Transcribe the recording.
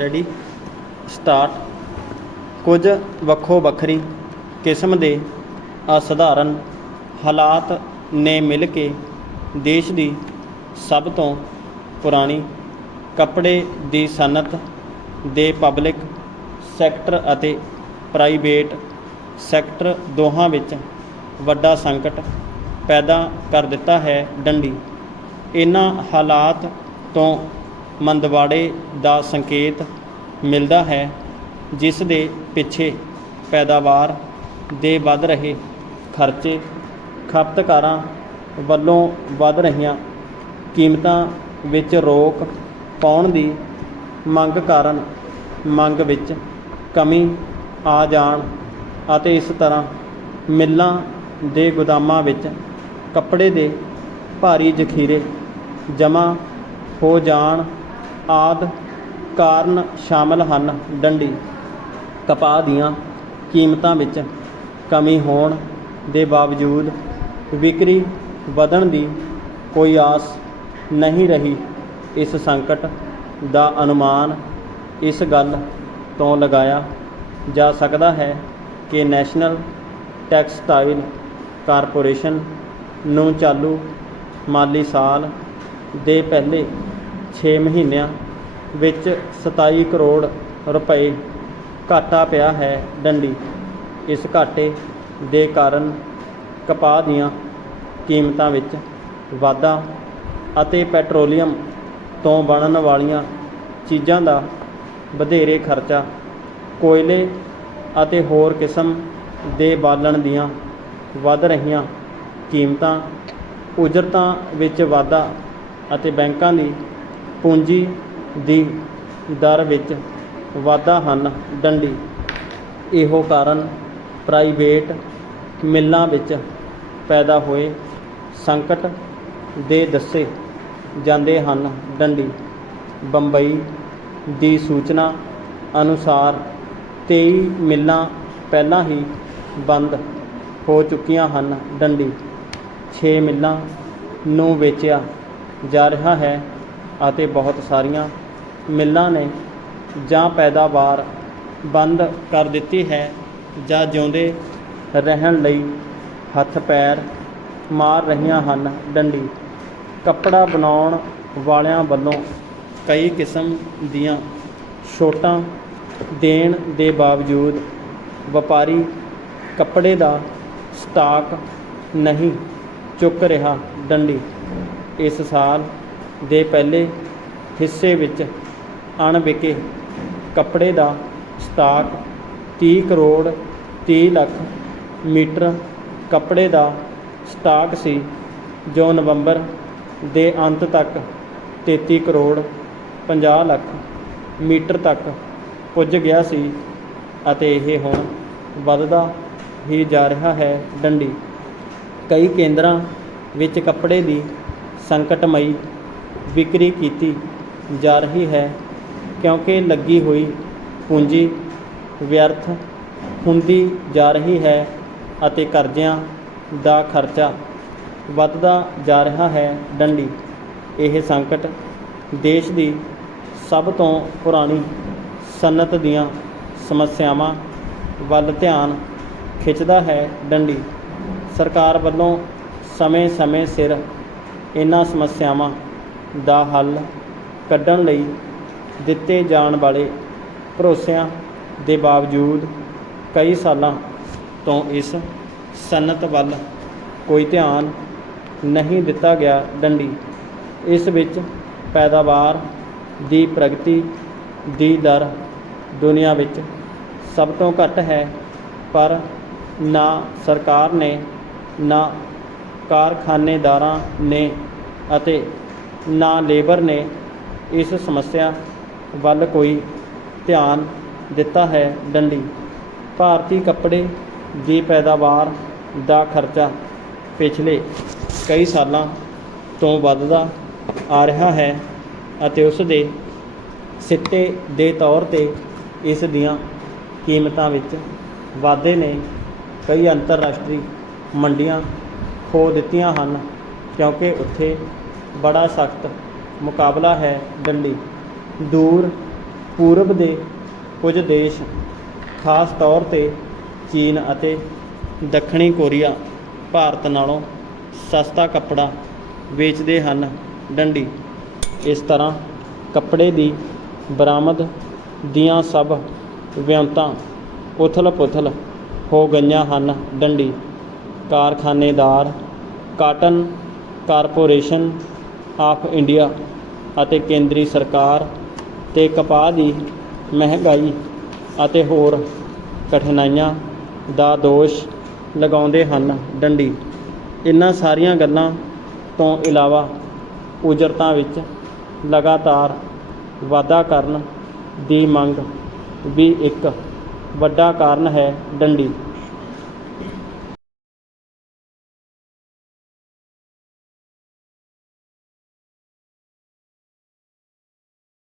Ready start ਕੁਝ ਵੱਖੋ ਵੱਖਰੀ ਕਿਸਮ ਦੇ ਅਸਧਾਰਨ ਹਾਲਾਤ ਨੇ ਮਿਲ ਕੇ ਦੇਸ਼ ਦੀ ਸਭ ਤੋਂ ਪੁਰਾਣੀ ਕੱਪੜੇ ਦੀ ਸਨਅਤ ਦੇ ਪਬਲਿਕ ਸੈਕਟਰ ਅਤੇ ਪ੍ਰਾਈਵੇਟ ਸੈਕਟਰ ਦੋਹਾਂ ਵਿੱਚ ਵੱਡਾ ਸੰਕਟ ਪੈਦਾ ਕਰ ਦਿੱਤਾ ਹੈ ਡੰਡੀ। ਇਹਨਾਂ ਹਾਲਾਤ ਤੋਂ ਮੰਦਵਾੜੇ ਦਾ ਸੰਕੇਤ ਮਿਲਦਾ ਹੈ, ਜਿਸ ਦੇ ਪਿੱਛੇ ਪੈਦਾਵਾਰ ਦੇ ਵੱਧ ਰਹੇ ਖਰਚੇ ਖਪਤਕਾਰਾਂ ਵੱਲੋਂ ਵੱਧ ਰਹੀਆਂ ਕੀਮਤਾਂ ਵਿੱਚ ਰੋਕ ਪਾਉਣ ਦੀ ਮੰਗ ਕਾਰਨ ਮੰਗ ਵਿੱਚ ਕਮੀ ਆ ਜਾਣ ਅਤੇ ਇਸ ਤਰ੍ਹਾਂ ਮਿੱਲਾਂ ਦੇ ਗੋਦਾਮਾਂ ਵਿੱਚ ਕੱਪੜੇ ਦੇ ਭਾਰੀ ਜ਼ਖੀਰੇ ਜਮ੍ਹਾਂ ਹੋ ਜਾਣ ਆਦਿ ਕਾਰਨ ਸ਼ਾਮਲ ਹਨ। ਡੰਡੀ ਕਪਾਹ ਦੀਆਂ ਕੀਮਤਾਂ ਵਿੱਚ ਕਮੀ ਹੋਣ ਦੇ ਬਾਵਜੂਦ ਵਿਕਰੀ ਵਧਣ ਦੀ ਕੋਈ ਆਸ ਨਹੀਂ ਰਹੀ। ਇਸ ਸੰਕਟ ਦਾ ਅਨੁਮਾਨ ਇਸ ਗੱਲ ਤੋਂ ਲਗਾਇਆ ਜਾ ਸਕਦਾ ਹੈ ਕਿ ਨੈਸ਼ਨਲ ਟੈਕਸਟਾਈਲ ਕਾਰਪੋਰੇਸ਼ਨ ਨੂੰ ਚਾਲੂ ਮਾਲੀ ਸਾਲ ਦੇ ਪਹਿਲੇ 6 ਮਹੀਨਿਆਂ ਵਿੱਚ 27 ਕਰੋੜ ਰੁਪਏ ਘਾਟਾ ਪਿਆ ਹੈ ਡੰਡੀ। ਇਸ ਘਾਟੇ ਦੇ ਕਾਰਨ ਕਪਾਹ ਦੀਆਂ ਕੀਮਤਾਂ ਵਿੱਚ ਵਾਧਾ ਅਤੇ ਪੈਟਰੋਲੀਅਮ ਤੋਂ ਬਣਨ ਵਾਲੀਆਂ ਚੀਜ਼ਾਂ ਦਾ ਵਧੇਰੇ ਖਰਚਾ, ਕੋਇਲੇ ਅਤੇ ਹੋਰ ਕਿਸਮ ਦੇ ਬਾਲਣ ਦੀਆਂ ਵੱਧ ਰਹੀਆਂ ਕੀਮਤਾਂ, ਉਜਰਤਾਂ ਵਿੱਚ ਵਾਧਾ ਅਤੇ ਬੈਂਕਾਂ ਦੀ ਪੂੰਜੀ ਦੀ ਦਰ ਵਿੱਚ ਵਾਧਾ ਹਨ। ਡੰਡੀ। ਇਹੋ ਕਾਰਨ ਪ੍ਰਾਈਵੇਟ ਮਿੱਲਾਂ ਵਿੱਚ ਪੈਦਾ ਹੋਏ ਸੰਕਟ ਦੇ ਦੱਸੇ ਜਾਂਦੇ ਹਨ। ਡੰਡੀ। ਬੰਬਈ ਦੀ ਸੂਚਨਾ ਅਨੁਸਾਰ 23 ਮਿੱਲਾਂ ਪਹਿਲਾਂ ਹੀ ਬੰਦ ਹੋ ਚੁੱਕੀਆਂ ਹਨ। ਡੰਡੀ। 6 ਮਿੱਲਾਂ ਨੂੰ ਵੇਚਿਆ ਜਾ ਰਿਹਾ ਹੈ ਅਤੇ ਬਹੁਤ ਸਾਰੀਆਂ ਮਿੱਲਾਂ ਨੇ ਜਾਂ ਪੈਦਾਵਾਰ ਬੰਦ ਕਰ ਦਿੱਤੀ ਹੈ ਜਾਂ ਜਿਉਂਦੇ ਰਹਿਣ ਲਈ ਹੱਥ ਪੈਰ ਮਾਰ ਰਹੀਆਂ ਹਨ, ਡੰਡੀ। ਕੱਪੜਾ ਬਣਾਉਣ ਵਾਲਿਆਂ ਵੱਲੋਂ ਕਈ ਕਿਸਮ ਦੀਆਂ ਛੋਟਾਂ ਦੇਣ ਦੇ ਬਾਵਜੂਦ ਵਪਾਰੀ ਕੱਪੜੇ ਦਾ ਸਟਾਕ ਨਹੀਂ ਚੁੱਕ ਰਿਹਾ, ਡੰਡੀ। ਇਸ ਸਾਲ ਦੇ ਪਹਿਲੇ ਹਿੱਸੇ ਵਿੱਚ ਅਣਵਿਕੇ ਕੱਪੜੇ ਦਾ ਸਟਾਕ 30 ਕਰੋੜ 30 ਲੱਖ ਮੀਟਰ। ਕੱਪੜੇ ਦਾ ਸਟਾਕ ਸੀ ਜੋ ਨਵੰਬਰ ਦੇ ਅੰਤ ਤੱਕ 33 ਕਰੋੜ 50 ਲੱਖ ਮੀਟਰ ਤੱਕ ਪੁੱਜ ਗਿਆ ਸੀ ਅਤੇ ਇਹ ਹੁਣ ਵੱਧਦਾ ਹੀ ਜਾ ਰਿਹਾ ਹੈ ਡੰਡੀ। ਕਈ ਕੇਂਦਰਾਂ ਵਿੱਚ ਕੱਪੜੇ ਦੀ ਸੰਕਟਮਈ ਵਿਕਰੀ ਕੀਤੀ ਜਾ ਰਹੀ ਹੈ। ਕਿਉਂਕਿ ਲੱਗੀ ਹੋਈ ਪੂੰਜੀ ਵਿਅਰਥ ਹੁੰਦੀ ਜਾ ਰਹੀ ਹੈ ਅਤੇ ਕਰਜ਼ਿਆਂ ਦਾ ਖਰਚਾ ਵੱਧਦਾ ਜਾ ਰਿਹਾ ਹੈ। ਡੰਡੀ, ਇਹ ਸੰਕਟ ਦੇਸ਼ ਦੀ ਸਭ ਤੋਂ ਪੁਰਾਣੀ ਸਨਅਤ ਦੀਆਂ ਸਮੱਸਿਆਵਾਂ ਵੱਲ ਧਿਆਨ ਖਿੱਚਦਾ ਹੈ। ਡੰਡੀ, ਸਰਕਾਰ ਵੱਲੋਂ ਸਮੇਂ-ਸਮੇਂ ਸਿਰ ਇਹਨਾਂ ਸਮੱਸਿਆਵਾਂ ਦਾ ਹੱਲ ਕੱਢਣ ਲਈ ਦਿੱਤੇ ਜਾਣ ਵਾਲੇ ਭਰੋਸਿਆਂ ਦੇ ਬਾਵਜੂਦ ਕਈ ਸਾਲਾਂ ਤੋਂ ਇਸ ਸਨਅਤ ਵੱਲ ਕੋਈ ਧਿਆਨ ਨਹੀਂ ਦਿੱਤਾ ਗਿਆ ਡੰਡੀ। ਇਸ ਵਿੱਚ ਪੈਦਾਵਾਰ ਦੀ ਪ੍ਰਗਤੀ ਦੀ ਦਰ ਦੁਨੀਆ ਵਿੱਚ ਸਭ ਤੋਂ ਘੱਟ ਹੈ, ਪਰ ਨਾ ਸਰਕਾਰ ਨੇ, ਨਾ ਕਾਰਖਾਨੇਦਾਰਾਂ ਨੇ ਅਤੇ ਨਾ ਲੇਬਰ ਨੇ ਇਸ ਸਮੱਸਿਆ ਵੱਲ ਕੋਈ ਧਿਆਨ ਦਿੱਤਾ ਹੈ ਡੰਡੀ। ਭਾਰਤੀ ਕੱਪੜੇ ਦੀ ਪੈਦਾਵਾਰ ਦਾ ਖਰਚਾ ਪਿਛਲੇ ਕਈ ਸਾਲਾਂ ਤੋਂ ਵੱਧਦਾ ਆ ਰਿਹਾ ਹੈ ਅਤੇ ਉਸ ਦੇ ਸਿੱਟੇ ਦੇ ਤੌਰ ਤੇ ਇਸ ਦੀਆਂ ਕੀਮਤਾਂ ਵਿੱਚ ਵਾਧੇ ਨੇ ਕਈ ਅੰਤਰਰਾਸ਼ਟਰੀ ਮੰਡੀਆਂ ਖੋ ਦਿੱਤੀਆਂ ਹਨ ਕਿਉਂਕਿ ਉੱਥੇ ਬੜਾ ਸਖਤ ਮੁਕਾਬਲਾ ਹੈ ਡੰਡੀ। ਦੂਰ ਪੂਰਬ ਦੇ ਕੁਝ ਦੇਸ਼, ਖਾਸ ਤੌਰ ਤੇ ਚੀਨ ਅਤੇ ਦੱਖਣੀ ਕੋਰੀਆ, ਭਾਰਤ ਨਾਲੋਂ ਸਸਤਾ ਕੱਪੜਾ ਵੇਚਦੇ ਹਨ। ਡੰਡੀ, ਇਸ ਤਰ੍ਹਾਂ ਕੱਪੜੇ ਦੀ ਬਰਾਮਦ ਦੀਆਂ ਸਭ ਵਿਅੰਤਾਂ ਉਥਲ ਪੁਥਲ ਹੋ ਗਈਆਂ ਹਨ। ਡੰਡੀ, ਕਾਰਖਾਨੇਦਾਰ, ਕਾਟਨ ਕਾਰਪੋਰੇਸ਼ਨ ਆਫ ਇੰਡੀਆ ਅਤੇ ਕੇਂਦਰੀ ਸਰਕਾਰ ਤੇ ਕਪਾਹ ਦੀ ਮਹਿੰਗਾਈ ਅਤੇ ਹੋਰ ਕਠਿਨਾਈਆਂ ਦਾ ਦੋਸ਼ ਲਗਾਉਂਦੇ ਹਨ। ਡੰਡੀ, ਇਹਨਾਂ ਸਾਰੀਆਂ ਗੱਲਾਂ ਤੋਂ ਇਲਾਵਾ ਉਜਰਤਾਂ ਵਿੱਚ ਲਗਾਤਾਰ ਵਾਧਾ ਕਰਨ ਦੀ ਮੰਗ ਵੀ ਇੱਕ ਵੱਡਾ ਕਾਰਨ ਹੈ। ਡੰਡੀ